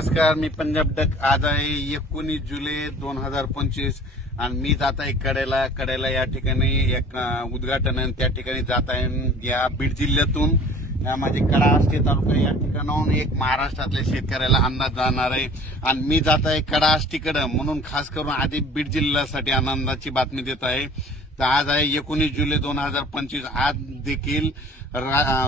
नमस्कार, मी पंजाब डक। आज आहे 19 जुलै 2025 आणि मी जात आहे कडेला या ठिकाणी एक उद्घाटन आहे। त्या ठिकाणी जात आहे या बीड जिल्ह्यातून माझे कडाष्टी तालुका या ठिकाणाहून एक महाराष्ट्रातल्या शेतकऱ्याला अंदाज जाणार आहे आणि मी जात आहे कडाष्टीकडे, म्हणून खास करून आधी बीड जिल्ह्यासाठी आनंदाची बातमी देत आहे। तर आज आहे 19 जुलै 2025। आज देखील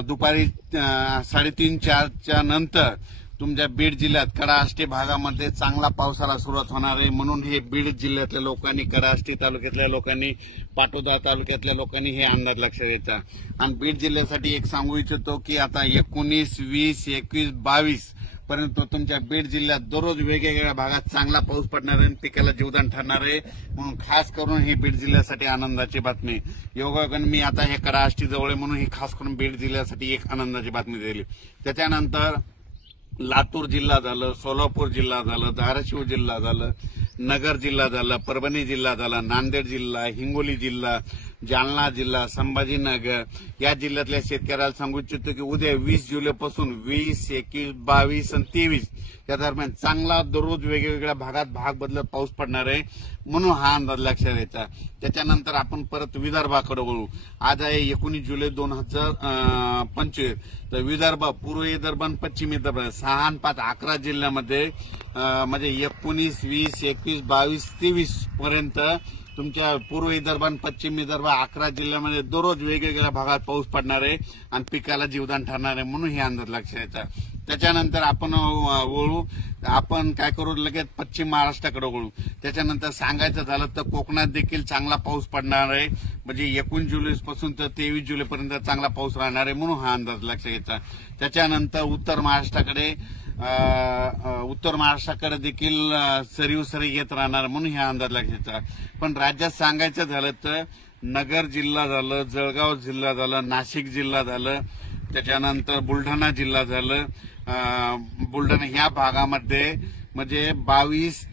दुपारी 3:30-4च्या नंतर तुमच्या बीड जिल्ह्यात कडाष्टी भागामध्ये चांगला पावसाला सुरुवात होणार आहे। म्हणून हे बीड जिल्ह्यातल्या लोकांनी, कडाष्टी तालुक्यातल्या लोकांनी, पाटोदा तालुक्यातल्या लोकांनी हे अंदाज लक्षात घ्यायचा। आणि बीड जिल्ह्यासाठी एक सांगू इच्छितो की आता 19, 20, 21, 22 पर्यंत तुमच्या बीड जिल्ह्यात दररोज वेगवेगळ्या भागात चांगला पाऊस पडणार आहे, पिकाला जीवदान ठरणार आहे। म्हणून खास करून ही बीड जिल्ह्यासाठी आनंदाची बातमी। योगायोगाने मी आता हे कडाष्टी जवळ आहे म्हणून ही खास करून बीड जिल्ह्यासाठी एक आनंदाची बातमी दिली। त्याच्यानंतर लातूर जिल्हा झालं, सोलापूर जिल्हा झालं, धाराशिव जिल्हा झालं, नगर जिल्हा झालं, परभणी जिल्हा झाला, नांदेड जिल्हा, हिंगोली जिल्हा, जालना जिल्हा, संभाजीनगर या जिल्ह्यातल्या शेतकऱ्याला सांगू इच्छितो की उद्या 20 जुलैपासून 20, 21, 22 आणि 23 या दरम्यान चांगला दररोज वेगवेगळ्या भागात भाग बदलत पाऊस पडणार आहे, म्हणून हा अंदाज लक्षात घ्यायचा। त्याच्यानंतर आपण परत विदर्भाकडे वळू। आज आहे 19 जुलै 2025। तर विदर्भ, पूर्व विदर्भ आणि पश्चिम विदर्भ 6 आणि 5 11 जिल्ह्यामध्ये म्हणजे 19, 20, 21, 22, 23 पर्यंत तुमच्या पूर्व विदर्भ आणि पश्चिम विदर्भ 11 जिल्ह्यामध्ये दररोज वेगवेगळ्या भागात पाऊस पडणार आहे आणि पिकाला जीवदान ठरणार आहे, म्हणून हे अंदाज लक्षात घ्यायचा। त्याच्यानंतर आपण वळू, आपण काय करू, लगेच पश्चिम महाराष्ट्राकडे वळू। त्याच्यानंतर सांगायचं झालं तर कोकणात देखील चांगला पाऊस पडणार आहे, म्हणजे 19 जुलैपासून तर 23 जुलैपर्यंत चांगला पाऊस राहणार आहे, म्हणून हा अंदाज लक्षात घ्यायचा। त्याच्यानंतर उत्तर महाराष्ट्राकडे देखील सरीव येत राहणार, म्हणून हा अंदाज लक्षात घ्यायचा। पण राज्यात सांगायचं झालं तर नगर जिल्हा झालं, जळगाव जिल्हा झालं, नाशिक जिल्हा झालं, त्याच्यानंतर बुलढाणा जिल्हा झालं, बुलढाणा ह्या भागामध्ये म्हणजे 22,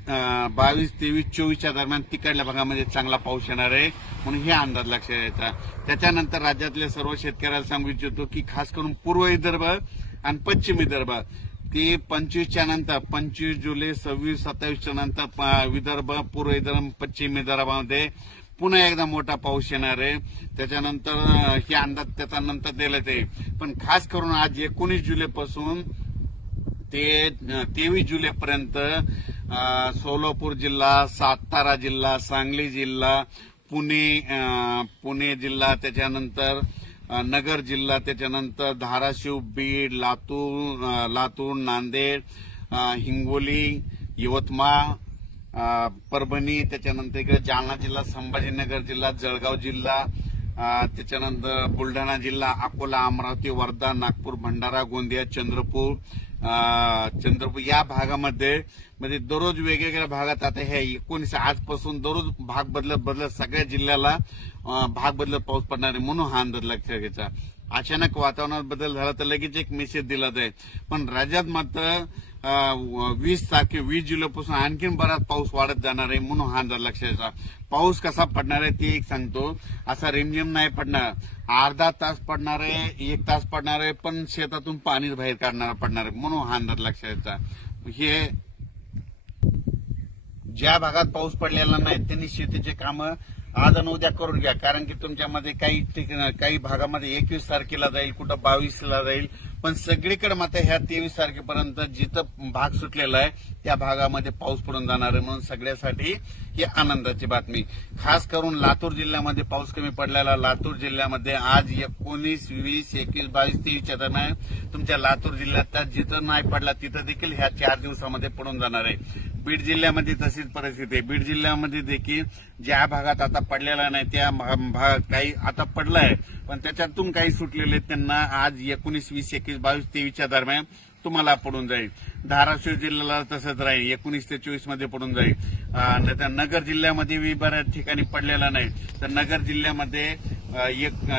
23, 24च्या दरम्यान तिकडल्या भागामध्ये चांगला पाऊस येणार आहे, म्हणून हे अंदाज लक्षात घ्यायचा। त्याच्यानंतर राज्यातल्या सर्व शेतकऱ्याला सांगू इच्छितो की खास करून पूर्व विदर्भ आणि पश्चिम विदर्भ ते 25च्या नंतर 25 जुलै, 26, 27च्या नंतर विदर्भ, पूर्व विदर्भ, पश्चिम विदर्भामध्ये पुन्हा एकदा मोठा पाऊस येणार आहे। त्याच्यानंतर हे अंदाज त्याचा नंतर दिलाच आहे। पण खास करून आज 19 जुलैपासून ते 23 जुलैपर्यंत सोलापूर जिल्हा, सातारा जिल्हा, सांगली जिल्हा, पुणे जिल्हा, त्याच्यानंतर नगर जिल्हा, त्याच्यानंतर धाराशिव, बीड, लातूर, नांदेड, हिंगोली, यवतमाळ, परभणी, त्याच्यानंतर इकडे जालना जिल्हा, संभाजीनगर जिल्हा, जळगाव जिल्हा, त्याच्यानंतर बुलढाणा जिल्हा, अकोला, अमरावती, वर्धा, नागपूर, भंडारा, गोंदिया, चंद्रपूर या भागामध्ये म्हणजे दररोज वेगवेगळ्या भागात आता हे 19 आजपासून दररोज भाग बदलत सगळ्या जिल्ह्याला भाग बदलत पाऊस पडणार आहे, म्हणून हा अंदाज लक्षात घ्यायचा। अचानक वातावरणात बदल झाला तर लगेच एक मेसेज दिला जाईल, पण राज्यात मात्र 20 जुलैपासून आणखीन बराच पाऊस वाढत जाणार आहे, म्हणून हा अंदाज लक्षात घ्यायचा। पाऊस कसा पडणार आहे ते एक सांगतो, असा रिमझिम नाही पडणार, अर्धा तास पडणार आहे, 1 तास पडणार आहे, पण शेतातून पाणी बाहेर काढणार पडणार आहे, म्हणून हा अंदाज लक्षात घ्यायचा। हे ज्या भागात पाऊस पडलेला नाही त्यांनी शेतीचे कामं आज आणि उद्या करून घ्या, कारण की तुमच्यामध्ये काही भागामध्ये 21 तारखेला जाईल, कुठं 22ला जाईल, पण सगळीकडे मात्र ह्या 23 तारखेपर्यंत जिथं भाग सुटलेला आहे त्या भागामध्ये पाऊस पडून जाणार आहे, म्हणून सगळ्यासाठी ही आनंदाची बातमी। खास करून लातूर जिल्ह्यामध्ये पाऊस कमी पडलेला, लातूर जिल्ह्यामध्ये आज 19, 20, 21, 22, 23च्या दरम्यान तुमच्या लातूर जिल्ह्यात जिथं नाही पडला तिथं देखील ह्या 4 दिवसामध्ये पडून जाणार आहे। बीड जिल्ह्यामध्ये तशीच परिस्थिती आहे। बीड जिल्ह्यामध्ये देखील ज्या भागात आता पडलेला नाही त्या भागात काही आता पडलाय, पण त्याच्यातून काही सुटलेले त्यांना आज 19, 20, 21, 22, 23च्या दरम्यान तुम्हाला पडून जाईल। धाराशिव जिल्ह्याला तसंच राहील, 19 ते 24 मध्ये पडून जाईल। नगर जिल्ह्यामध्ये बऱ्याच ठिकाणी पडलेला नाही, तर नगर जिल्ह्यामध्ये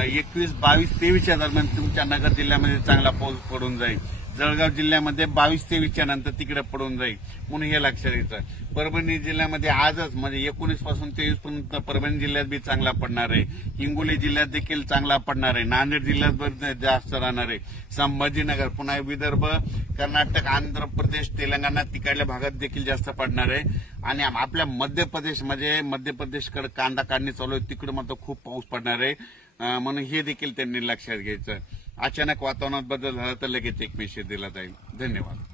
21, 22, 23च्या दरम्यान तुमच्या नगर जिल्ह्यामध्ये चांगला पाऊस पडून जाईल। जळगाव जिल्ह्यामध्ये 22-23च्या नंतर तिकडे पडून जाईल, म्हणून हे लक्षात घ्यायचं. परभणी जिल्ह्यामध्ये आजच म्हणजे 19 पासून 23 पर्यंत परभणी जिल्ह्यात बी चांगला पडणार आहे, हिंगोली जिल्ह्यात देखील चांगला पडणार आहे, नांदेड जिल्ह्यात जास्त राहणार आहे, संभाजीनगर, पुन्हा विदर्भ, कर्नाटक, आंध्र प्रदेश, तेलंगणा तिकडल्या भागात देखील जास्त पडणार आहे. आणि आपल्या मध्य प्रदेशकडे कांदा काढणी चालू आहे, तिकडे मात्र खूप पाऊस पडणार आहे, म्हणून हे देखील त्यांनी लक्षात घ्यायचं. अचानक वातावरणात बदल झाला तर लगेच एक मेसेज दिला जाईल. धन्यवाद.